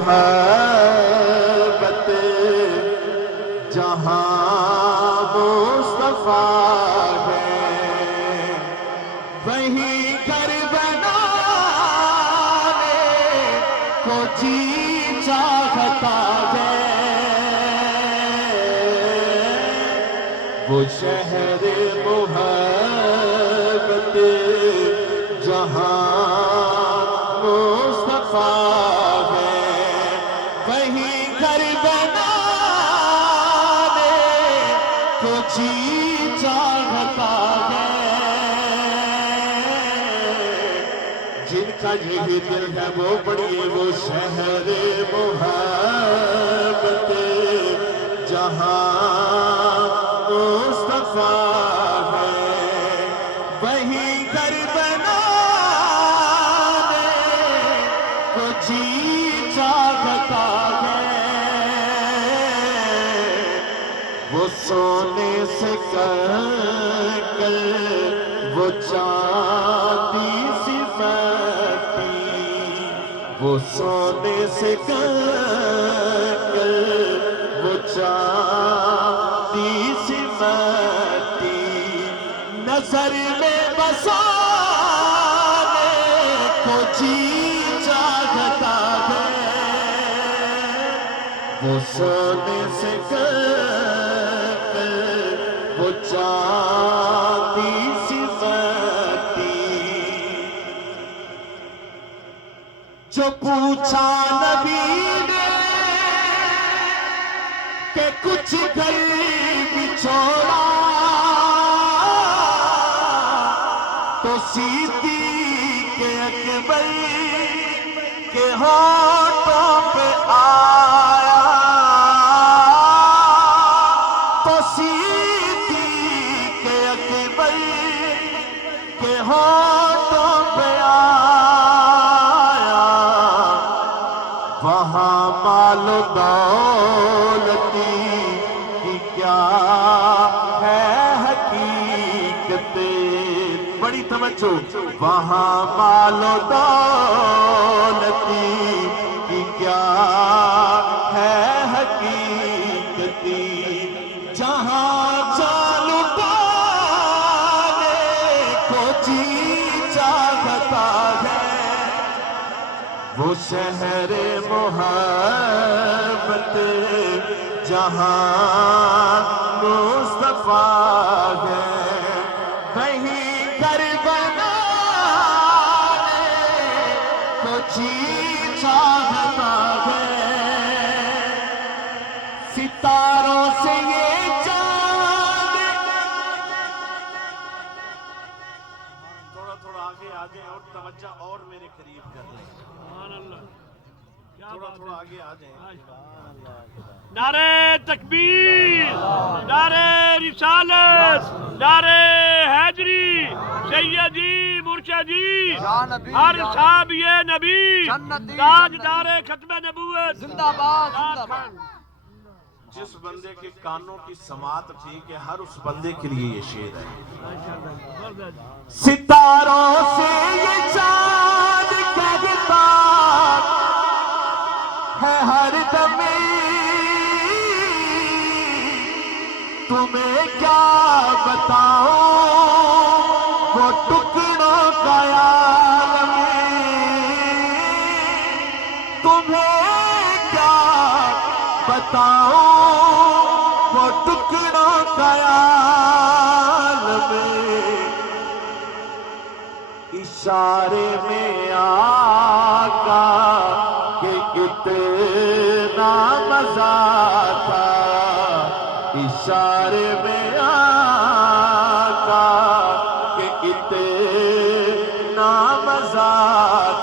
محبت جہاں مصطفیٰ ہے، وہی گھر بنانے کو جی چاہتا ہے، وہ شہر محبت جہاں مصطفیٰ ہے، وہی گھر بنانے کو جی چاہتا ہے، جن کا یہی دل ہے وہ پڑھیے، وہ شہر محبت جہاں مصطفیٰ ہے، وہی گھر بنانے کو جی چاہتا ہے، وہ سونے سے کر وہ چاندی سی مٹی، وہ سونے سے کر وہ چاندی سی مٹی، نظر میں بسانے کو جی چاہتا ہے، وہ سونے سے کر وہ چاندی سی مٹی، جو پوچھا نبی نے کہ کچھ گھر بھی چھوڑا، تو صدیق اکبر کے ہونٹوں پہ آیا، تو صدیق اکبر کے ہونٹوں پہ آیا، وہاں مال و دولتی کی کیا ہے حقیقت، بڑی توجہ، وہاں مال و دولتی کی کیا ہے حقیقت، جہاں جان لٹانے کو جی چاہتا ہے، وہ شہر محبت جہاں مصطفیٰ ہے، وہی گھر بنانے کو جی چاہتا ہے، ستاروں سے یہ چاند، تھوڑا آگے اور توجہ اور میرے قریب کر لیں، تھوڑا آگے آ جائیں، نعرہ تکبیر، نعرہ رسالت، نعرہ حیدری، سیدی مرشدی، ہر صاحب یہ نبی، تاجدار ختم نبوت، زندہ باد، زندہ باد۔ جس بندے کے کانوں کی سماعت ٹھیک ہے، ہر اس بندے کے لیے یہ شعر ہے، ستاروں سے یہ چاند کہتا ہے ہر دم، تمہیں کیا بتاؤں وہ ٹکڑوں کا عالم، تمہیں کیا بتاؤں وہ ٹکڑوں کا عالم، اشارے میں آقا کہ کتنا مزہ تھا، اشارے میں آقا کہ کتنا مزہ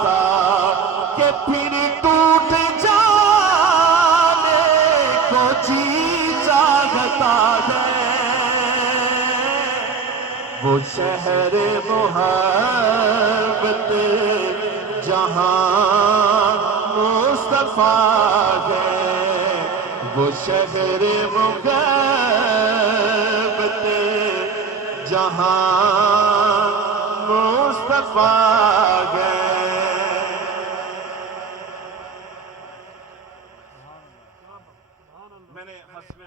تھا، کہ پھر ٹوٹ جانے کو جی چاہتا ہے، وہ شہر محبت جہاں مصطفیٰ ہے، وہ شہر محبت جہاں مصطفیٰ ہے، میں نے حسب